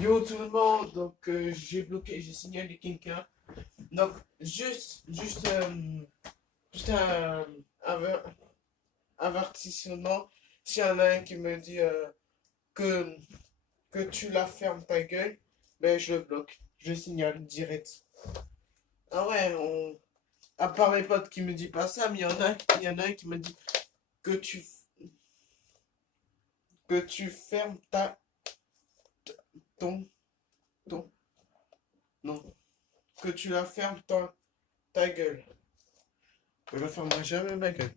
Yo tout le monde, donc j'ai signalé quelqu'un. Donc juste un aver- avertissement. S'il y en a un qui me dit que, que tu la fermes ta gueule, ben je le bloque. Je signale direct. Ah ouais, à part mes potes qui me dit pas ça, mais il y en a un qui me dit que tu fermes ton, ton, non, que tu la fermes ta gueule. Je la fermerai jamais ma gueule.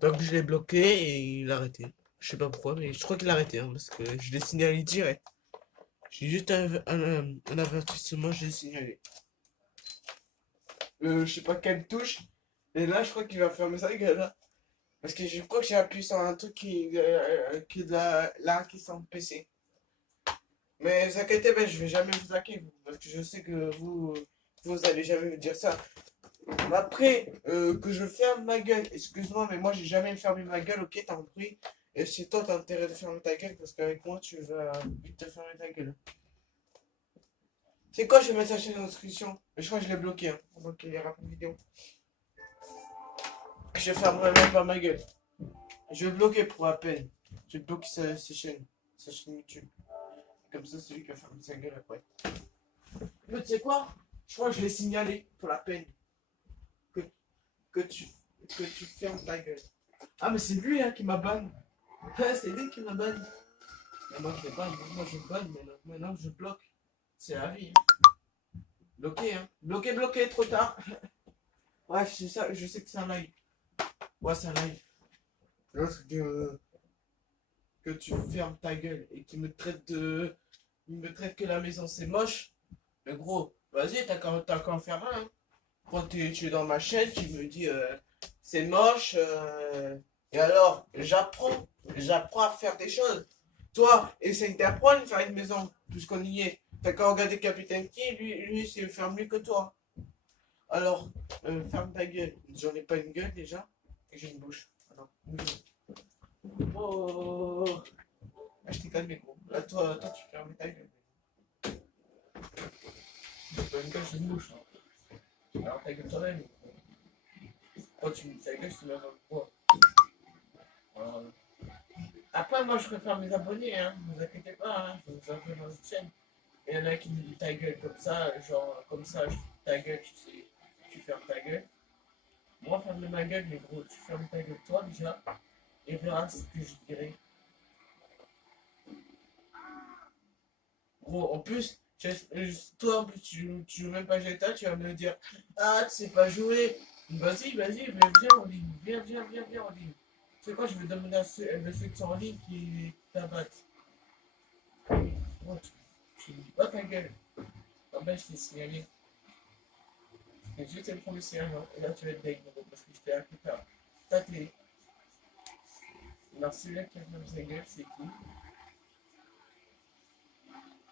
Donc je l'ai bloqué et il a arrêté. Je sais pas pourquoi, mais je crois qu'il a arrêté, hein, parce que je l'ai signalé direct. J'ai juste un avertissement, je l'ai signalé. Je sais pas quelle touche, et là je crois qu'il va fermer sa gueule, là. Parce que je crois que j'ai appuyé sur un truc qui est de là qui est sur le PC. Mais vous inquiétez pas, je vais jamais vous hacker, parce que je sais que vous allez jamais me dire ça. Après, que je ferme ma gueule, excuse-moi, mais moi j'ai jamais fermé ma gueule, ok, t'as compris? Et c'est toi, t'as intérêt de fermer ta gueule parce qu'avec moi tu vas vite te fermer ta gueule. C'est quoi, je vais mettre sa chaîne en description? Mais je crois que je l'ai bloqué, hein. Donc il y aura pas de vidéo. Je fermerai même pas ma gueule. Je vais le bloquer pour la peine. Je vais bloquer sa chaîne YouTube. Comme ça, c'est lui qui va fermer sa gueule après. Mais tu sais quoi? Je crois que je l'ai signalé pour la peine. Que, que, tu, que tu fermes ta gueule. Ah, mais c'est lui hein, qui m'a ban. C'est lui qui m'a ban. Mais moi je l'ai ban, moi je ban, mais maintenant je bloque. C'est la vie. Hein. Bloqué, hein. Bloqué, bloqué, trop tard. Bref, c'est ça, je sais que c'est un live. Ouais, c'est un live. L'autre que tu fermes ta gueule et qui me traite de. Il me traite que la maison c'est moche. Mais gros, vas-y, t'as qu'à en faire un. Hein. Quand tu es dans ma chaîne, tu me dis c'est moche. Et alors, j'apprends à faire des choses. Toi, essaye d'apprendre à faire une maison, puisqu'on y est. T'as qu'à regarder Capitaine Key, lui c'est ferme mieux que toi. Alors, ferme ta gueule. J'en ai pas une gueule déjà, et j'ai une bouche. Alors, oh, ah, je t'ai calmé, gros. Là, toi, tu fermes ta gueule. J'ai pas une gueule, j'ai une bouche. Hein. Alors, ta gueule toi-même. Quand tu me dis ta gueule, je te mets dans le poids. Alors, après, moi, je préfère mes abonnés, hein. Ne vous inquiétez pas, hein. Je vous abonne dans votre chaîne. Il y en a qui me disent ta gueule comme ça, genre, comme ça, ta gueule, tu sais, tu fermes ta gueule. Moi, ferme ma gueule, mais gros, tu fermes ta gueule toi déjà, et verras ce que je dirai. Gros, en plus, toi, en plus, tu joues même pas GTA, tu vas me dire, ah, tu sais pas jouer. Vas-y, mais viens en ligne, viens en ligne. Tu sais quoi, je vais demander à ceux qui sont en ligne qui t'abattent. Gros, tu me dis pas ta gueule. Ah ben, je t'ai signalé. Et je t'ai le premier signalement, et là, tu vas être deg, gros, parce que je t'ai hacké ta clé. Alors, celui-là qui a fermé sa gueule, c'est qui?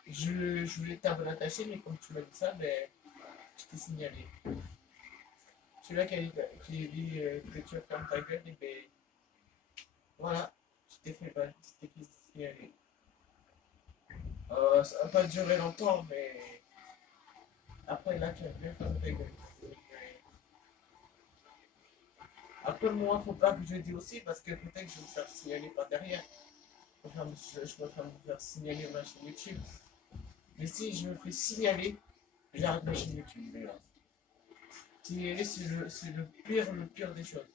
Je voulais t'abonner à ta chaîne, mais comme tu m'as dit ça, ben, je t'ai signalé. Celui-là qui dit que tu vas fermer ta gueule, et ben, voilà, je t'ai fait ban, je t'ai fait signaler. Ça va pas durer longtemps, mais après, là, tu vas bien fermer ta gueule. Après, moi, faut pas que je dise aussi, parce que peut-être que je vais me faire signaler par derrière. Je préfère me faire signaler ma chaîne YouTube. Mais si je me fais signaler, j'arrête ma chaîne YouTube. Signaler, c'est le pire des choses.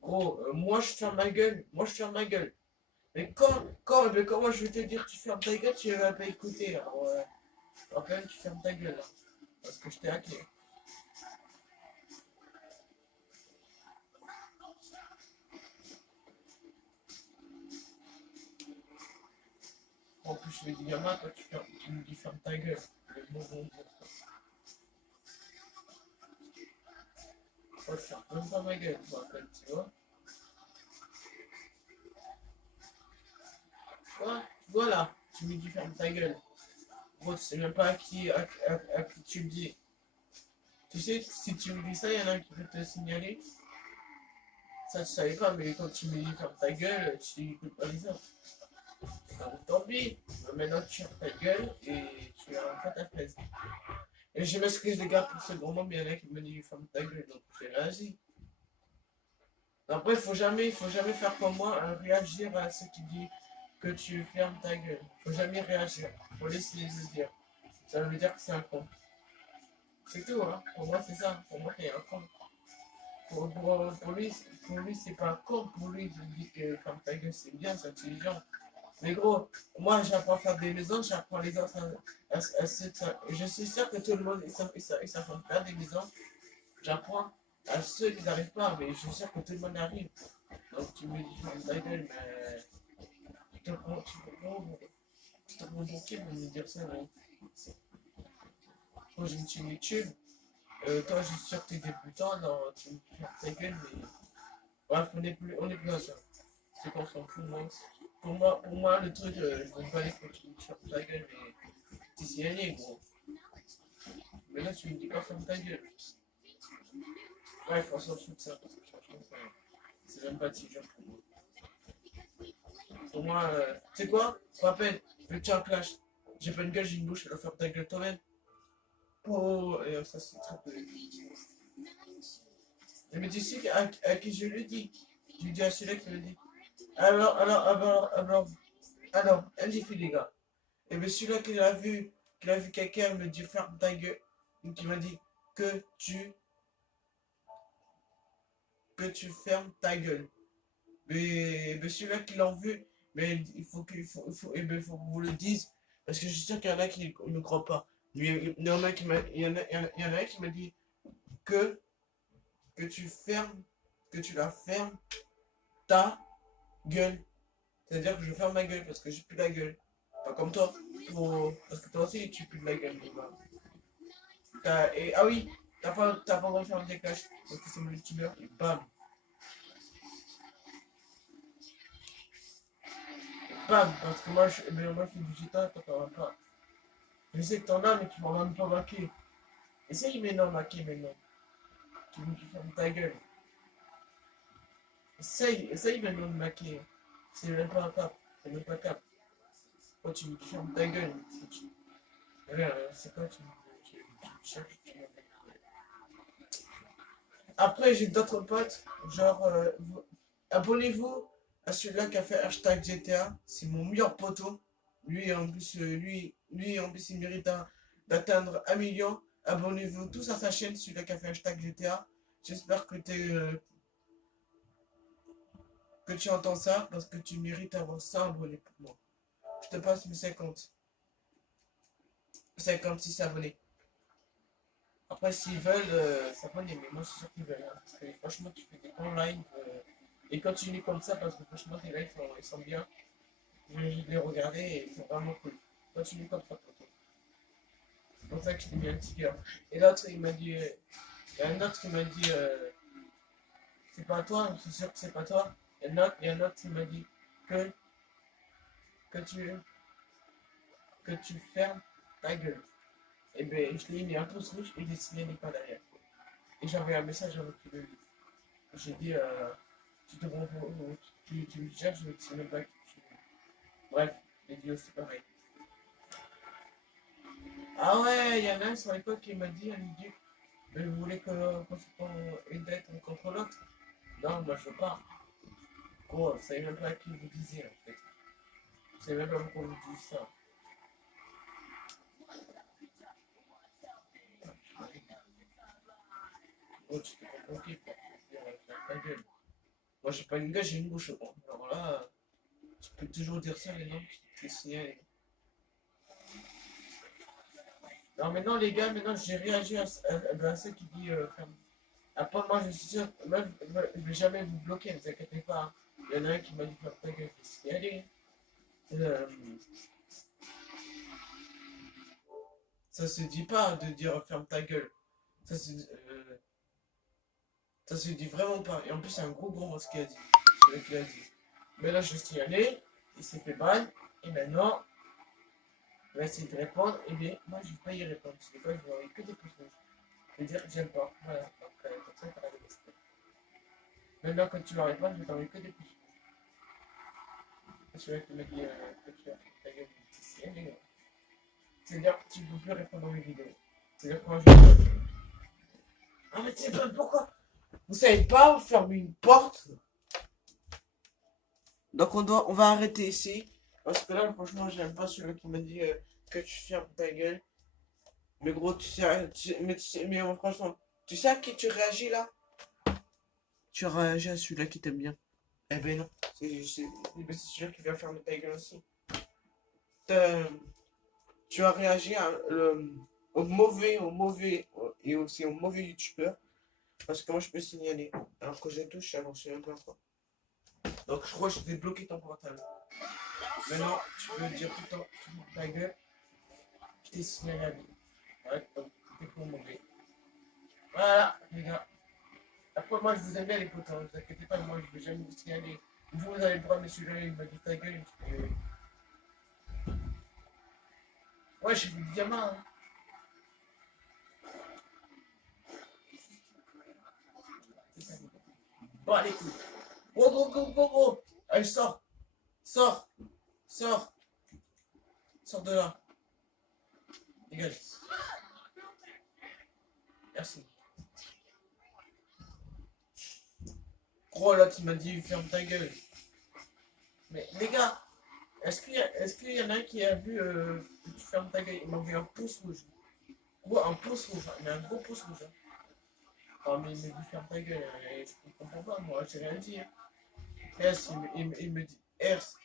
Gros, moi je ferme ma gueule, moi je ferme ma gueule. Mais comment je vais te dire tu fermes ta gueule, tu vas pas écouter là. Ouais. Alors quand même tu fermes ta gueule là. Parce que je t'ai hacké. En plus je vais dire Yama, toi tu me dis ferme ta gueule. Le bon. Moi je ferme même pas ma gueule, moi quand tu vois. Ouais, voilà, tu me dis ferme ta gueule. Gros, tu sais même pas à qui tu le dis. Tu sais, si tu me dis ça, il y en a un qui peut te signaler. Ça, tu savais pas, mais quand tu me dis ferme ta gueule, tu n'écoutes pas les autres. Donc, tant pis. Maintenant, tu fermes ta gueule et tu verras pas ta fraise. Et je m'excuse, les gars, pour ce gros mot, mais il y en a qui me disent ferme ta gueule, donc j'ai réagi. Après, faut jamais faire comme moi, réagir à ce qui dit que tu fermes ta gueule. Faut jamais réagir. Faut laisser le dire. Ça veut dire que c'est un con. C'est tout, hein. Pour moi, c'est ça. Pour moi, t'es un con. Pour lui c'est pas un con. Pour lui, il dit que ferme ta gueule, c'est bien, c'est intelligent. Mais gros, moi, j'apprends à faire des maisons, j'apprends les autres je suis sûr que tout le monde, ils savent faire des maisons. J'apprends à ceux qui n'arrivent pas, mais je suis sûr que tout le monde arrive. Donc tu me dis, ferme ta gueule, mais tu te prends pour qui pour me dire ça, non? Moi, j'ai une chaîne YouTube. Toi, je suis sûr que t'es débutant, non, tu me fermes ta gueule, mais. Bref, on est plus à ça. C'est qu'on s'en fout, moi. Pour moi, le truc, je veux pas aller que tu me fermes ta gueule, mais t'es signalé, gros. Mais là, tu me dis pas ferme ta gueule. Bref, on s'en fout de ça, parce que franchement, c'est même pas si dur pour moi. Pour moi, tu sais quoi? Je me rappelle, je vais te faire un clash. J'ai pas une gueule, j'ai une bouche, alors ferme ta gueule toi-même. Oh, et ça, c'est très peu. Mais tu sais à qui je le dis? Je lui dis à celui-là qui me dit. Alors, un défi, les gars. Et bien celui-là qui a vu quelqu'un me dit ferme ta gueule, qui m'a dit que tu, que tu fermes ta gueule. Mais celui-là qui l'a vu, mais il faut que vous le dise, parce que je suis sûr qu'il y en a qui ne croient pas. Mais il y en a qui m'a, il y en a qui m'a dit que, que tu fermes, que tu la fermes ta gueule. C'est-à-dire que je ferme ma gueule parce que j'ai plus la gueule. Pas comme toi. Parce que toi aussi, tu plus de la gueule. Ah oui, t'as pas le droit de faire des clashs. Parce que c'est mon youtubeur. Et bam. Bam. Parce que moi, je suis digital, toi, t'en as pas. Je sais que t'en as, mais tu m'en as même pas marqué. Essaye maintenant, maquer maintenant. Tu veux que tu fermes ta gueule. Essaye maintenant de maquer. C'est même pas un cap. C'est même pas un cap. Quand tu fermes ta gueule, regarde, c'est quoi, tu cherches. Après, j'ai d'autres potes, genre, abonnez-vous à celui-là qui a fait hashtag GTA, c'est mon meilleur poteau. Lui, en plus, il mérite d'atteindre 1 million. Abonnez-vous tous à sa chaîne, celui-là qui a fait hashtag GTA. J'espère que tu entends ça, parce que tu mérites avoir ça abonné pour moi. Je te passe mes 56 abonnés. Après, s'ils veulent s'abonner, mais moi, je suis sûr qu'ils veulent. Hein, parce que franchement, tu fais des bons lives. Et continue comme ça, parce que franchement, tes lives, ils sont bien. Je les regarder et ils sont vraiment cool. Continue comme ça, poteau. C'est pour ça que je t'ai mis un petit cœur. Et l'autre, il m'a dit. Il y a un autre qui m'a dit. C'est pas toi, je suis sûr que c'est pas toi. Il y a un autre qui m'a dit que, que, tu, que tu fermes ta gueule. Et bien, je l'ai mis un pouce rouge et dessiné n'est pas derrière. Et j'avais un message avec le livre. J'ai dit, tu te prends pour. Tu me cherches, je ne sais même pas qui tu es. Bref, les vidéos c'est pareil. Ah ouais, il y en a un sur l'époque qui m'a dit, elle me dit, mais vous voulez qu'on se prenne une dette contre l'autre? Non, moi je veux pas. Gros, vous savez même pas à qui vous disiez en fait. Vous savez même pas pourquoi vous dites ça. Gros, tu t'es pas compris quoi. Ta gueule. Moi j'ai pas une gueule, j'ai une bouche. Bon, alors là, tu peux toujours dire ça, les gens, tu t'es signalé. Non, maintenant les gars, maintenant j'ai réagi à ceux qui disent ferme. Après, moi je suis sûr, moi je vais jamais vous bloquer, ne vous inquiétez pas. Hein. Il y en a un qui m'a dit ferme ta gueule, je vais signaler. Euh, ça se dit pas de dire ferme ta gueule. Ça se, euh, ça se dit vraiment pas. Et en plus, c'est un gros mot ce qu'il a dit. Celui qui l'a dit. Mais là, je suis signalé, il s'est fait ban, et maintenant, il va essayer de répondre. Et bien, moi, je vais pas y répondre. C'est quoi, je vais envoyer que des pouces rouges. Je vais dire j'aime pas. Voilà. Donc, comme ça, t'as les respect. Maintenant, quand tu m'arrêtes pas, je vais t'envoyer que des pouces. Celui qui me dit que tu as fait ta gueule, c'est mais c'est-à-dire que tu ne peux plus répondre aux vidéos. C'est-à-dire que moi je. Ah, mais tu sais pas pourquoi. Vous savez pas, vous fermez une porte. Donc on va arrêter ici. Parce que là, franchement, j'aime pas celui qui m'a dit que tu fermes ta gueule. Mais gros, mais franchement, tu sais à qui tu réagis là? Tu réagis à celui-là qui t'aime bien. Eh ben non, c'est celui qui vient fermer ta gueule aussi. T'as- Tu as réagi et aussi au mauvais youtubeur. Parce que moi je peux signaler. Alors que je touche, je sais même pas quoi. Donc je crois que je vais bloquer ton portable. Maintenant, tu peux dire tout le temps, ta gueule, je t'ai signalé à lui. Ouais, donc t'es pour mauvais. Voilà, les gars. Après, moi je vous aime bien les potes, hein, ne vous inquiétez pas, moi je vais jamais vous signaler. Vous avez le droit, monsieur Joël, il m'a dit ta gueule. Ouais, j'ai vu le diamant. Hein. Bon, allez, cool. Go, go, go, go, go. Allez, sors. Sors. Sors. Sors de là. Dégage. Merci. Gros, là, tu m'as dit ferme ta gueule. Mais les gars, est-ce qu'il y en a un qui a vu que tu fermes ta gueule? Il m'a vu un pouce rouge. Gros, un pouce rouge. Mais un gros pouce rouge. Hein. Oh, mais il me dit ferme ta gueule. Je comprends pas, moi, j'ai rien dit. Hein. Ers, il me dit. Ers,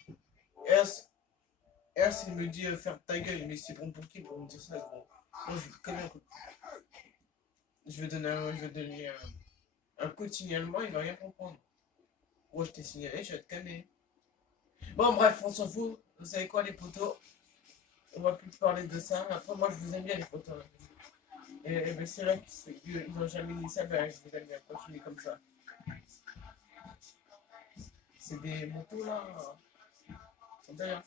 il me dit ferme ta gueule. Mais c'est bon pour qui pour me dire ça, gros? Moi, je vais connais un coup. Je vais donner un coup de signalement, il va rien comprendre. Gros, je t'ai signalé, je vais te calmer. Bon, bref, on s'en fout. Vous savez quoi, les potos? On va plus parler de ça. Après, moi, je vous aime bien, les potos. Et ben, c'est vrai qu'ils n'ont jamais dit ça, ben, je vous aime bien. Continuez comme ça. C'est des motos, là. C'est bien.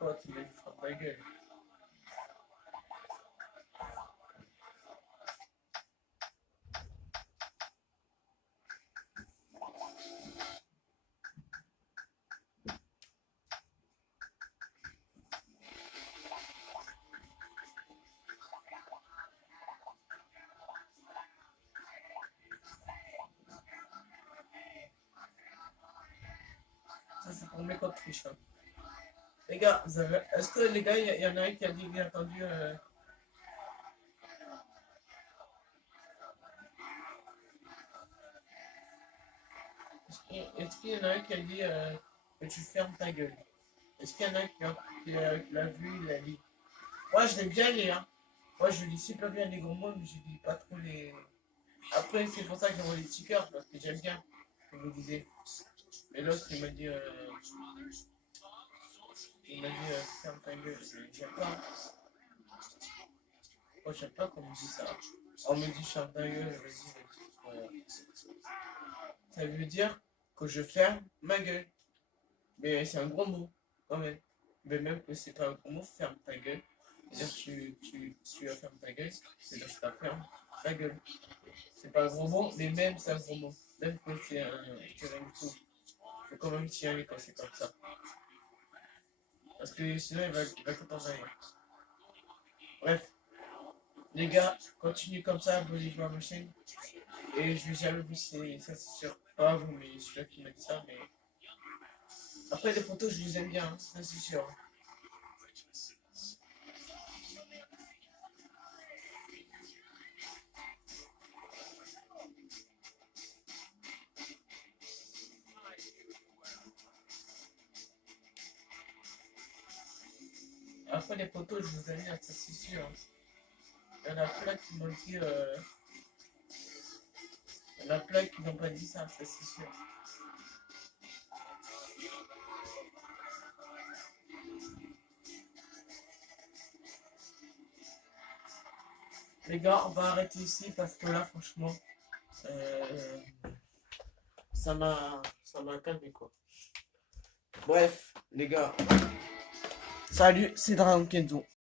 Oh, tu me frappes ta gueule. Ça, c'est pour mes codes triche. Hein. Les gars, est-ce que les gars, il y en a un qui a dit, bien entendu, est-ce qu'il y en a un qui a dit que tu fermes ta gueule? Est-ce qu'il y en a un qui l'a vu, il a dit? Moi, je l'aime bien les, hein. Moi, je lis super bien les gros mots, mais je lis pas trop les. Après, c'est pour ça que j'envoie les stickers, parce que j'aime bien, comme vous disiez. Mais l'autre, il m'a dit, ferme ta gueule. J'aime pas. Moi, j'aime pas qu'on me dise ça. On me dit, ferme ta gueule, vas-y. Ça veut dire que je ferme ma gueule. Mais c'est un gros mot, quand même. Mais même que c'est pas un gros mot, ferme ta gueule. C'est-à-dire que tu fermes ta gueule, c'est-à-dire que tu fermes ta gueule. C'est pas un gros mot, mais même c'est un gros mot. Même que c'est un tout. Faut quand même s'y aller quand c'est comme ça. Parce que sinon il va tout envahir. Bref, les gars, continuez comme ça, abonnez-vous à ma chaîne. Et je vais jamais vous citer, ça c'est sûr. Pas vous, mais celui-là qui m'a dit ça, mais. Après les photos, je vous aime bien, hein, ça c'est sûr. Après les photos, je vous aime bien, ça c'est sûr. Il y en a plein qui m'ont dit. Il y en a plein qui n'ont pas dit ça, ça c'est sûr. Les gars, on va arrêter ici parce que là, franchement, euh, ça m'a calmé quoi. Bref, les gars, Salut, c'est Dragon Kenzo.